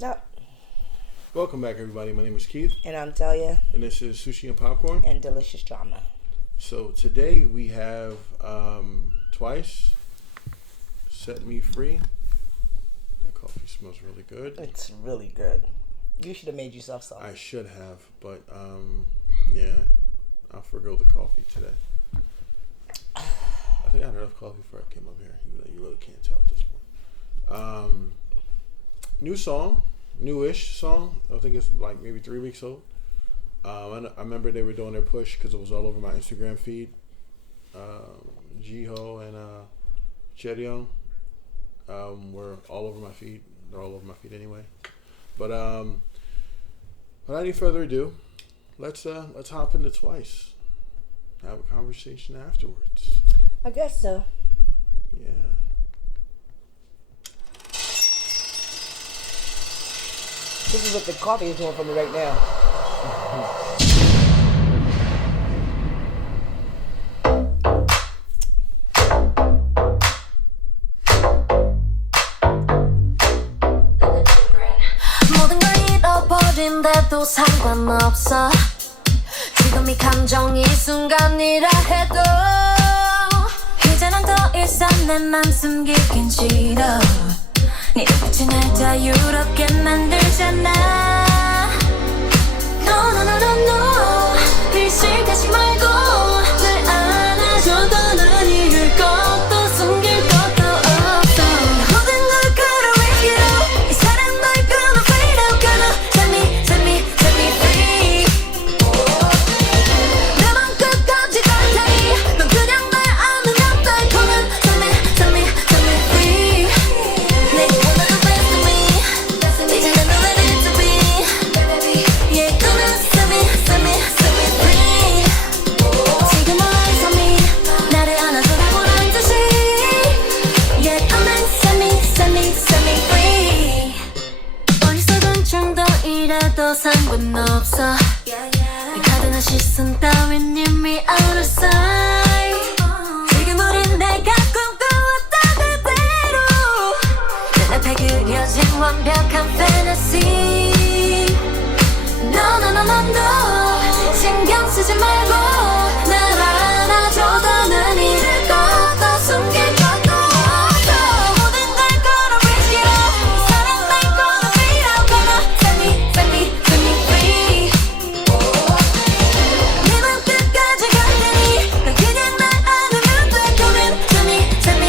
No. Welcome back, everybody. My name is Keith, And I'm Delia. and this is Sushi and Popcorn. And Delicious Drama. So today we have Twice Set Me Free. That coffee smells really good. It's really good. You should have made yourself some. I should have, but yeah, I'll forgo the coffee today. I think I had enough coffee before I came up here. You really can't tell at this point. New song. Newish song. I think it's like maybe 3 weeks old. I remember they were doing their push because it was all over my Instagram feed. Jiho and Cheryong were all over my feed. They're all over my feed anyway. But without any further ado, let's hop into Twice. Have a conversation afterwards. I guess so. Yeah. This is what the coffee is doing for me right now. 모든 걸 잃어버린데도 상관없어. 지금 이 감정이 순간이라 해도 이제는 더 이상 내 맘 숨기긴 싫어. 네 눈빛이 날 자유롭게 만들잖아. No no no no no 의식하지 말고 날 안아줘도 난 잃을 것도 숨길 것도 없어. 모든 걸 걸어 위로 이 사랑 널 gonna fade out gonna set me free. 내 맘 끝까지 갈 테니 넌 그냥 날 안으면 돼. Come on set me free. 내가 원하는 best of me 이제 난 ready to be. Yeah gonna set me free. 지금 eyes on me 나를 안아줘라 보란 듯이. Yeah come on set me free. 어리석은 충동이라도 상관없어. 이 가득한 시선 따윈 이미 out of sight. 지금 우린 내가 꿈꿔왔던 그대로 내 앞에 그려진 완벽한 fantasy. No no no no no 신경 쓰지 말고 날 안아줘도 난 잃을 것도 숨길 것도 없어. 모든 걸 걸어 위로 이 사랑 날 gonna fade out gonna set me free. 네 맘 끝까지 갈 테니 넌 그냥 날 안으면 돼. Come in set me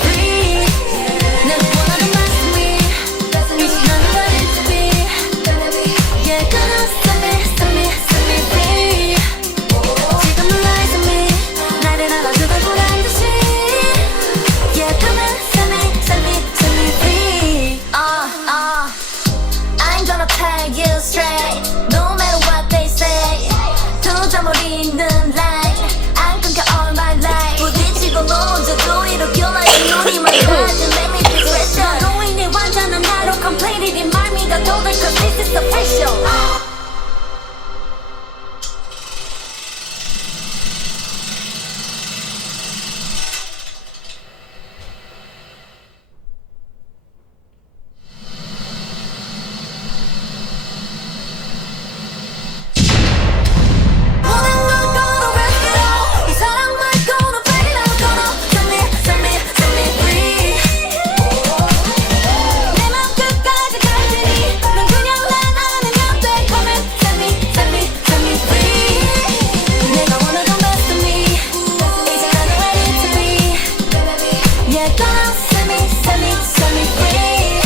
free. 난 원하는 best of me 이제 난 ready to be. Yeah gonna set me free. 지금 lies on me 나를 알아주고 보란 듯이. Yeah come on set me free. I ain't gonna tell you straight no matter what they say. 도저물이는 line 안 끊겨 all my life. 부딪히고 넘어져도 이렇게 나의 눈이 맑아져. Make me feel special. 고인의 완전한 나로 completed 이 말 믿어도 돼 cause this is official. 모든 걸 걸어 위로 이 사랑 날 gonna fade out gonna set me free. 내 맘 끝까지 갈 테니 넌 그냥 날 안으면 돼. Come in set me free. 내가 원하던 best of me 이제 나는 ready to be. Yeah gonna set me free.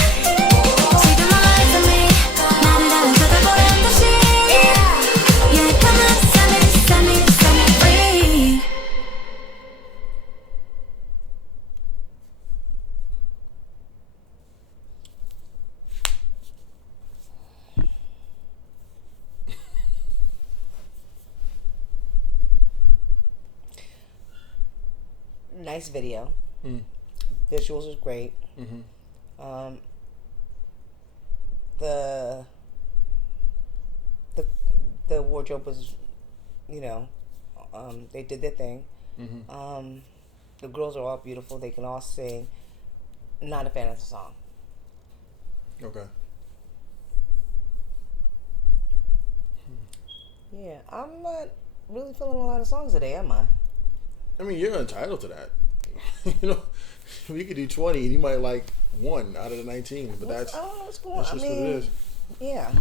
지금 eyes on me 나를 안아줘도 보란 듯이. Yeah gonna set me free. Nice video. Visuals was great. The the wardrobe was, they did their thing. The girls are all beautiful. They can all sing. Not a fan of the song. Okay. Yeah, I'm not really feeling a lot of songs today, am I? I mean, you're entitled to that. You know, we could do 20 and you might like one out of the 19, but I don't know what's going on. that's just what it is. Yeah.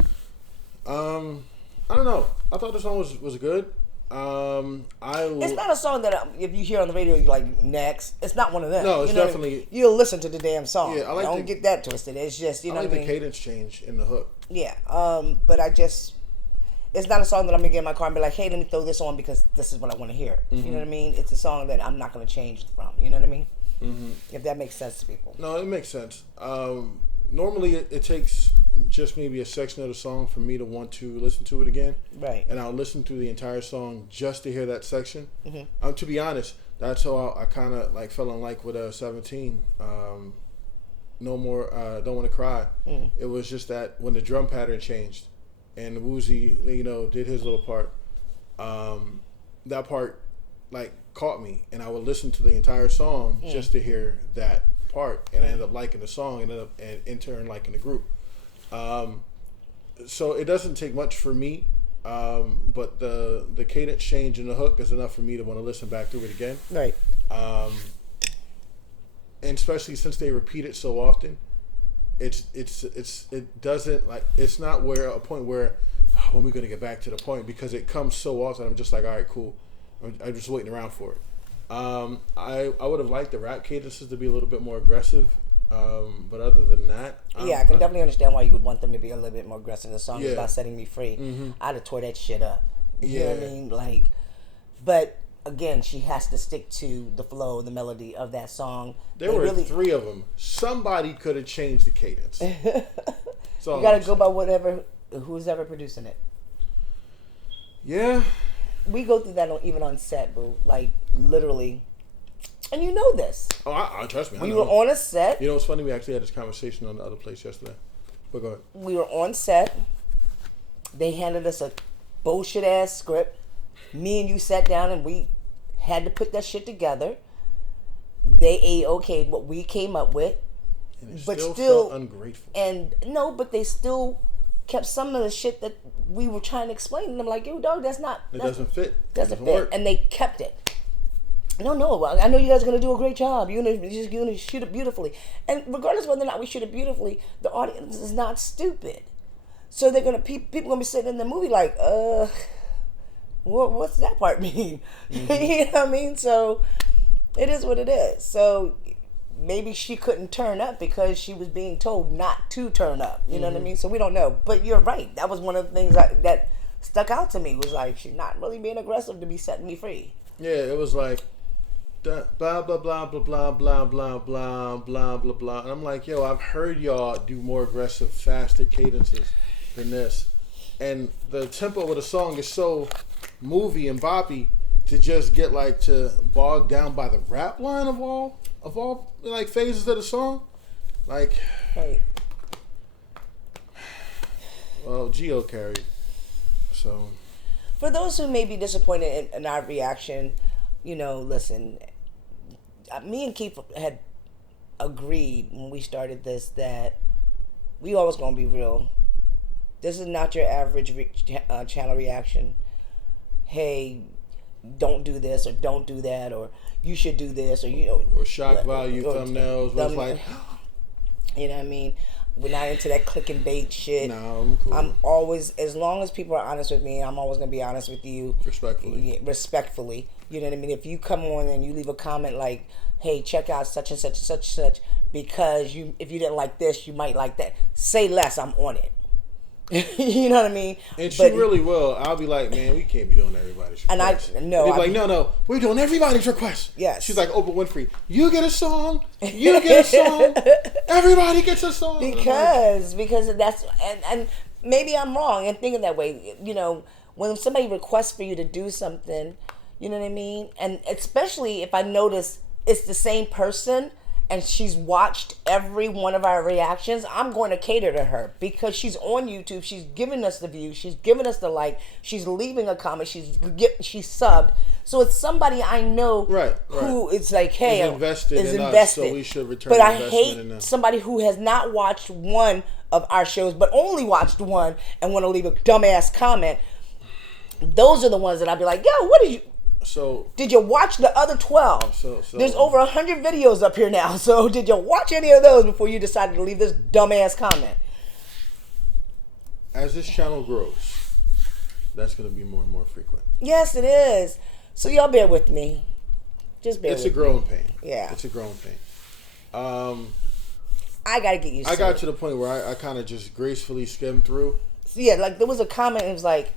I don't know. I thought the song was good. It's not a song that if you hear on the radio, you're like, next. It's not one of them. No, it's you know definitely... What I mean? You'll listen to the damn song. Yeah, I like Don't get that twisted. It's just, you know like what I mean? the cadence change in the hook. Yeah. But it's not a song that I'm going to get in my car and be like, hey, let me throw this on because this is what I want to hear. Mm-hmm. You know what I mean? It's a song that I'm not going to change from. You know what I mean? Mm-hmm. If that makes sense to people. No, it makes sense. Normally, it takes just maybe a section of the song for me to want to listen to it again. Right. And I'll listen through the entire song just to hear that section. Mm-hmm. To be honest, that's how I kind of like fell in like with 17. No More, Don't Want to Cry. Mm. It was just that when the drum pattern changed and Woozy, did his little part, that part like caught me, and I would listen to the entire song just to hear that part, and I ended up liking the song, and in turn liking the group. So it doesn't take much for me, but the cadence change in the hook is enough for me to want to listen back through it again. Right. And especially since they repeat it so often, it doesn't like, it's not where a point where when we're gonna get back to the point, because it comes so often. I'm just like, all right, cool. I'm just waiting around for it. I would have liked the rap cadences to be a little bit more aggressive, but other than that, I can definitely understand why you would want them to be a little bit more aggressive. The song is about setting me free. Mm-hmm. I'd have tore that shit up. You know what I mean? Like, but again, she has to stick to the flow, the melody of that song. There were really 3 of them. Somebody could have changed the cadence. So you got to go by who's ever producing it. Yeah. We go through that even on set, boo. Like, literally. And you know this. Oh, I trust me. We were on a set. You know what's funny? We actually had this conversation on the other place yesterday. But go ahead. We were on set. They handed us a bullshit ass script. Me and you sat down and we had to put that shit together. They okayed what we came up with. And it but still felt ungrateful. And no, but they still kept some of the shit that we were trying to explain. And I'm like, yo, dog, it doesn't fit. Doesn't fit. Work. And they kept it. No, I know you guys are going to do a great job. You're going to shoot it beautifully. And regardless of whether or not we shoot it beautifully, the audience is not stupid. So they're going to, people going to be sitting in the movie like, what's that part mean? Mm-hmm. You know what I mean? So it is what it is. So maybe she couldn't turn up because she was being told not to turn up. You know what I mean? So we don't know. But you're right. That was one of the things that stuck out to me, was like, she's not really being aggressive to be setting me free. Yeah, it was like, blah, blah, blah, blah, blah, blah, blah, blah, blah, blah, blah. And I'm like, yo, I've heard y'all do more aggressive, faster cadences than this. And the tempo of the song is so movie and boppy to just get like to bogged down by the rap line of all like phases of the song. Like, Right. Well, Geo carried. So For those who may be disappointed in our reaction, listen, me and Keith had agreed when we started this that we always going to be real. This is not your average channel reaction. Hey, don't do this or don't do that, or you should do this, or shock value thumbnails. Was like, you know what I mean? We're not into that click and bait shit. No, I'm cool. I'm always, as long as people are honest with me, I'm always gonna be honest with you. Respectfully. You know what I mean? If you come on and you leave a comment like, hey, check out such and such and such and such, because if you didn't like this, you might like that. Say less, I'm on it. You know what I mean? And she really will. I'll be like, man, we can't be doing everybody's requests. And they'll be like, no, we're doing everybody's requests. Yes. She's like Oprah Winfrey. You get a song. You get a song. Everybody gets a song. Because that's, and maybe I'm wrong in thinking that way. When somebody requests for you to do something, you know what I mean? And especially if I notice it's the same person and she's watched every one of our reactions, I'm going to cater to her because she's on YouTube. She's giving us the view. She's giving us the like. She's leaving a comment. She's subbed. So it's somebody I know who is like, hey, is invested in us, so we should return. But I hate somebody who has not watched one of our shows, but only watched one and want to leave a dumbass comment. Those are the ones that I'd be like, yo, what did you... So Did you watch the other 12? So There's over 100 videos up here now. So did you watch any of those before you decided to leave this dumbass comment? as this channel grows, that's going to be more and more frequent. Yes, it is. So y'all bear with me. Just bear with me. It's a growing pain. Yeah. It's a growing pain. I got to get used to it. I got to the point where I kind of just gracefully skimmed through. So yeah, like there was a comment, it was like,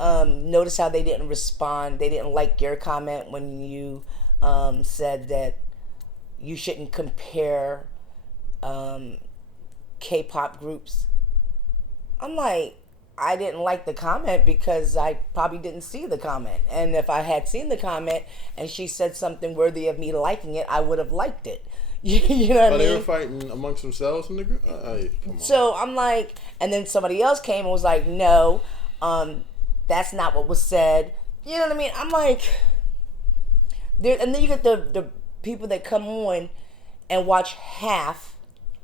notice how they didn't respond. They didn't like your comment when you said that you shouldn't compare K-pop groups. I'm like, I didn't like the comment because I probably didn't see the comment. And if I had seen the comment and she said something worthy of me liking it, I would have liked it. You know what I mean? They were fighting amongst themselves in the group? Come on. So I'm like, and then somebody else came and was like, no, that's not what was said. You know what I mean? I'm like, and then you get the people that come on and watch half.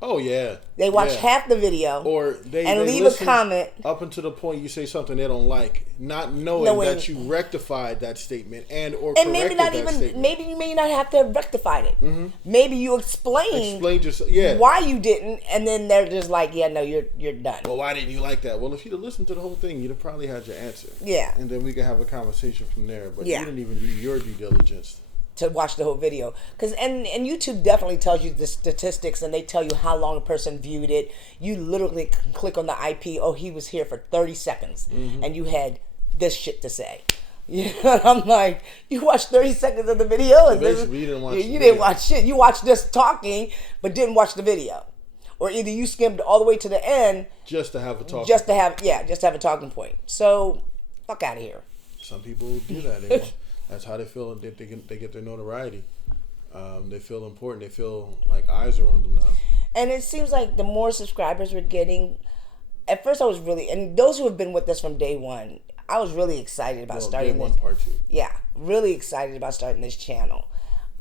Oh, yeah. They watch half the video. Or they leave a comment. Up until the point you say something they don't like, not knowing that you rectified that statement or corrected maybe not that even, statement. maybe you may not have to have rectified it. Mm-hmm. Maybe you explained why you didn't, and then they're just like, yeah, no, you're done. Well, why didn't you like that? Well, if you'd have listened to the whole thing, you'd have probably had your answer. Yeah. And then we could have a conversation from there. But you didn't even do your due diligence to watch the whole video, and YouTube definitely tells you the statistics, and they tell you how long a person viewed it. You literally can click on the IP. Oh, he was here for 30 seconds, and you had this shit to say. You know, I'm like, you watched 30 seconds of the video, so and basically you didn't watch. You didn't watch shit. You watched us talking, but didn't watch the video, or either you skimmed all the way to the end just to have a talking. Just to have a talking point. So, fuck out of here. Some people do that. That's how they feel, and they get their notoriety. They feel important. They feel like eyes are on them now. And it seems like the more subscribers we're getting, at first I was really, and those who have been with us from day one, I was really excited about starting day one, part two. Yeah, really excited about starting this channel.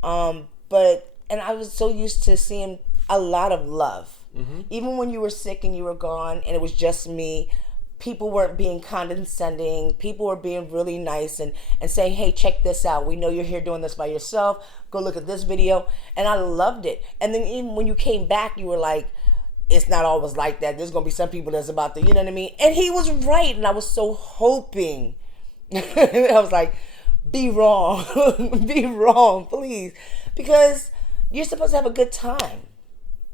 And I was so used to seeing a lot of love. Mm-hmm. Even when you were sick and you were gone, and it was just me. People weren't being condescending. People were being really nice and saying, hey, check this out. We know you're here doing this by yourself. Go look at this video. And I loved it. And then even when you came back, you were like, it's not always like that. There's going to be some people that's about to, you know what I mean? And he was right. And I was so hoping. I was like, be wrong. Be wrong, please. Because you're supposed to have a good time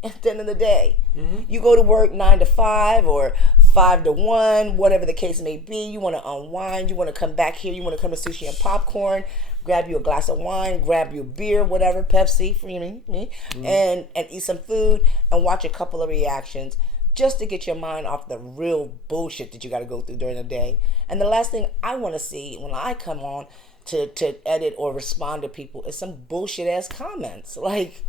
at the end of the day. Mm-hmm. You go to work 9 to 5 or 5 to 1, whatever the case may be. You want to unwind. You want to come back here. You want to come to Sushi and Popcorn, grab you a glass of wine, grab you a beer, whatever, Pepsi for me, mm-hmm. and eat some food and watch a couple of reactions just to get your mind off the real bullshit that you got to go through during the day. And the last thing I want to see when I come on to edit or respond to people is some bullshit ass comments. Like,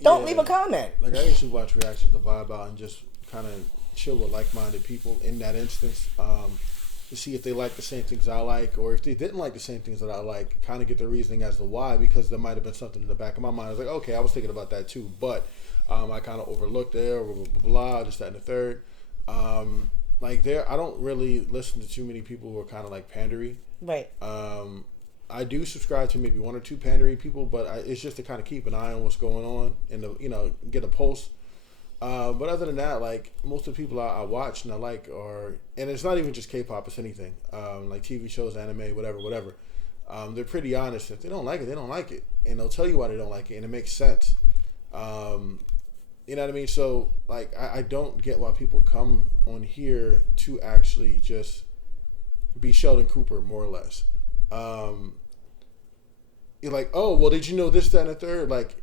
don't leave a comment. Like, I used to watch reactions to vibe out and just kind of chill with like-minded people in that instance, to see if they like the same things I like, or if they didn't like the same things that I like, kind of get their reasoning as to why, because there might have been something in the back of my mind. I was like, okay, I was thinking about that too, but I kind of overlooked there, or blah, blah, blah, just that and the third. I don't really listen to too many people who are kind of like pandery. Right. I do subscribe to maybe one or two pandering people, but it's just to kind of keep an eye on what's going on and get a pulse. But other than that, like, most of the people I watch and I like and it's not even just K-pop, it's anything, like TV shows, anime, whatever. They're pretty honest. If they don't like it, they don't like it, and they'll tell you why they don't like it, and it makes sense. You know what I mean? So, like, I don't get why people come on here to actually just be Sheldon Cooper, more or less. You're like, oh, well, did you know this, that, and the third? Like,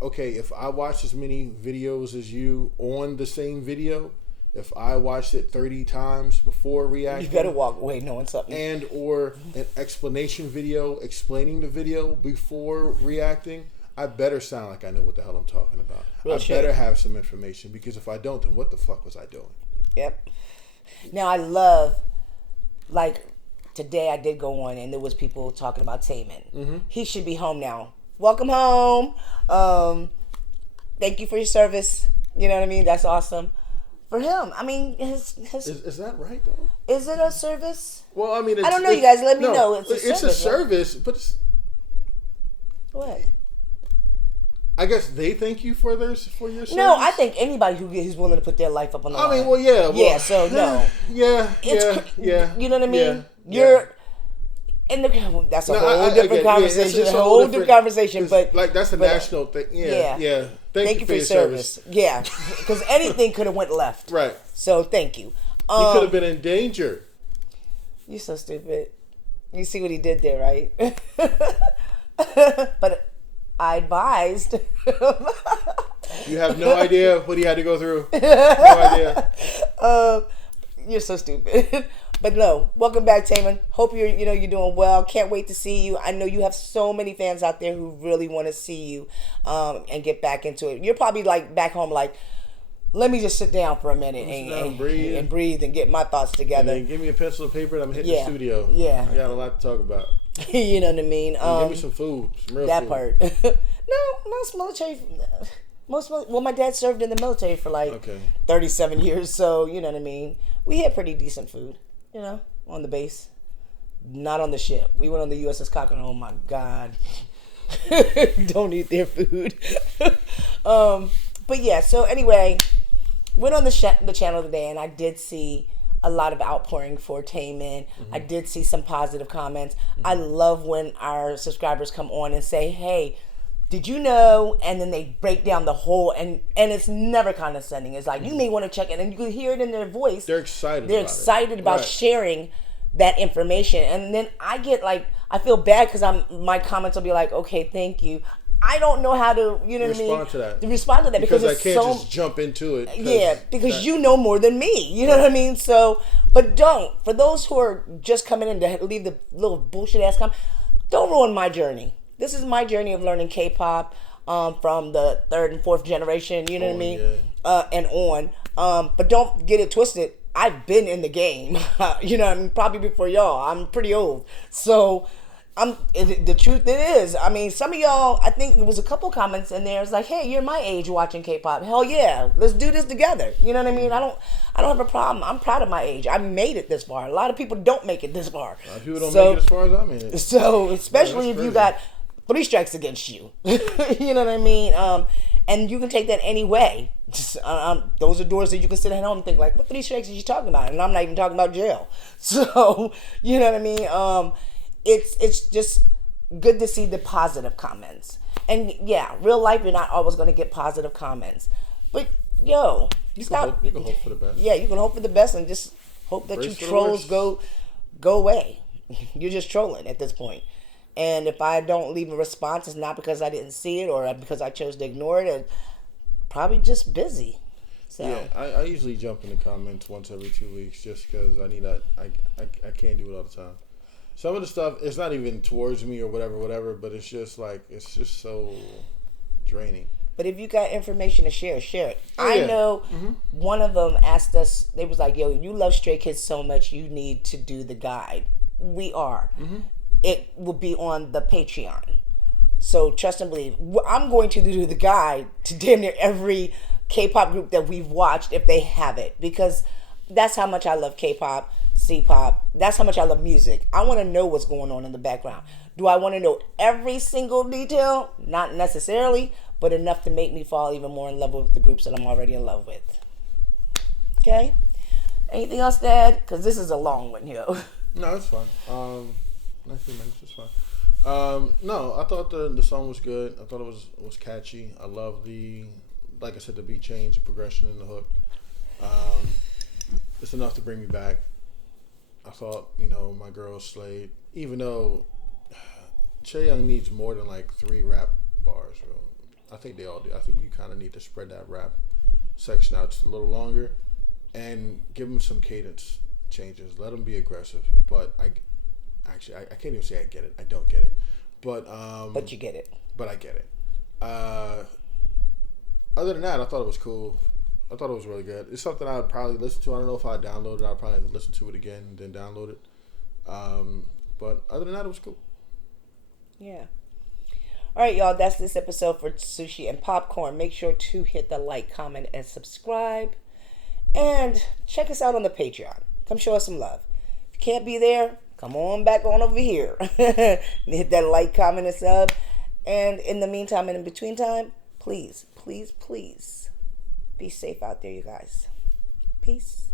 okay, if I watch as many videos as you on the same video, if I watched it 30 times before reacting, you better walk away knowing something. And or an explanation video explaining the video before reacting, I better sound like I know what the hell I'm talking about. Better have some information, because if I don't, then what the fuck was I doing? Yep. Now, I love, like, today I did go on and there was people talking about Taman. Mm-hmm. He should be home now. Welcome home. Thank you for your service. You know what I mean? That's awesome. for him. I mean, his Is that right though? is it a service? Well, I mean, I don't know, you guys. Let me know. It's a service, but it's, what? I guess they thank you for your service. No, I think anybody who's willing to put their life up on the line. I mean, well, yeah, yeah. So no, yeah. You know what I mean? Yeah, You're. And that's a whole different conversation. It's a whole different conversation, but like that's a national thing. Yeah. Thank you for your service. Yeah, because anything could have went left. Right. So thank you. You could have been in danger. You're so stupid. You see what he did there, right? But I advised. You have no idea what he had to go through. No idea. You're so stupid. But no, welcome back, Taman. Hope you're doing well. Can't wait to see you. I know you have so many fans out there who really want to see you and get back into it. You're probably like back home, like, let me just sit down for a minute and breathe and get my thoughts together. And then give me a pencil and paper and I'm hitting the studio. Yeah, I got a lot to talk about. You know what I mean? Give me some food, some real that food. Part. No, most military. Well, my dad served in the military for like 37 years, so you know what I mean. We had pretty decent food. On the base. Not on the ship. We went on the USS Cochrane. Oh my God. Don't eat their food. But yeah, so anyway, went on the channel today and I did see a lot of outpouring for Taman. I did see some positive comments. I love when our subscribers come on and say, hey, did you know? And then they break down the whole, and it's never condescending. It's like, you may want to check it, and you can hear it in their voice. They're excited about sharing that information. And then I get like, I feel bad because my comments will be like, okay, thank you. I don't know how to, respond to that. Respond to that because I can't just jump into it. Yeah, because you know more than me. You know what I mean? So, but don't. For those who are just coming in to leave the little bullshit ass comment, don't ruin my journey. This is my journey of learning K-pop from the third and fourth generation, you know what I mean? Yeah. And on. But don't get it twisted. I've been in the game, you know what I mean? Probably before y'all. I'm pretty old. So the truth is, I mean, some of y'all, I think there was a couple comments in there. It's like, hey, you're my age watching K-pop. Hell yeah, let's do this together. You know what I mean? I don't have a problem. I'm proud of my age. I made it this far. A lot of people don't make it this far. A lot of people don't make it as far as I made it. So especially if you got 3 strikes against you. You know what I mean? And you can take that any way. Those are doors that you can sit at home and think like, what 3 strikes are you talking about? And I'm not even talking about jail. So, you know what I mean? It's just good to see the positive comments. And yeah, real life, you're not always going to get positive comments. But yo, you can hope for the best. Yeah, you can hope for the best and just hope that you trolls go away. You're just trolling at this point. And if I don't leave a response, it's not because I didn't see it or because I chose to ignore it. It's probably just busy. So. Yeah, I usually jump in the comments once every 2 weeks just because I need that. I can't do it all the time. Some of the stuff, it's not even towards me or whatever, but it's just like, it's just so draining. But if you got information to share it. I know one of them asked us, they was like, yo, you love Stray Kids so much, you need to do the guide. We are. It will be on the Patreon. So trust and believe. I'm going to do the guide to damn near every K-pop group that we've watched if they have it. Because that's how much I love K-pop, C-pop. That's how much I love music. I want to know what's going on in the background. Do I want to know every single detail? Not necessarily, but enough to make me fall even more in love with the groups that I'm already in love with. Okay? Anything else to add? Because this is a long one, yo. No, it's fine. 19 minutes is fine. No, I thought the song was good. I thought it was catchy. I love like I said, the beat change, the progression in the hook. It's enough to bring me back. I thought, my girl slayed. Even though Chaeyoung needs more than like 3 rap bars. I think they all do. I think you kind of need to spread that rap section out just a little longer and give them some cadence changes. Let them be aggressive. But I can't even say I get it. I don't get it. But you get it. But I get it. Other than that, I thought it was cool. I thought it was really good. It's something I'd probably listen to. I don't know if I download it. I'd probably listen to it again and then download it. But other than that, it was cool. Yeah. All right, y'all. That's this episode for Sushi and Popcorn. Make sure to hit the like, comment, and subscribe. And check us out on the Patreon. Come show us some love. If you can't be there, come on back on over here. Hit that like, comment, and sub. And in the meantime and in between time, please, please, please be safe out there, you guys. Peace.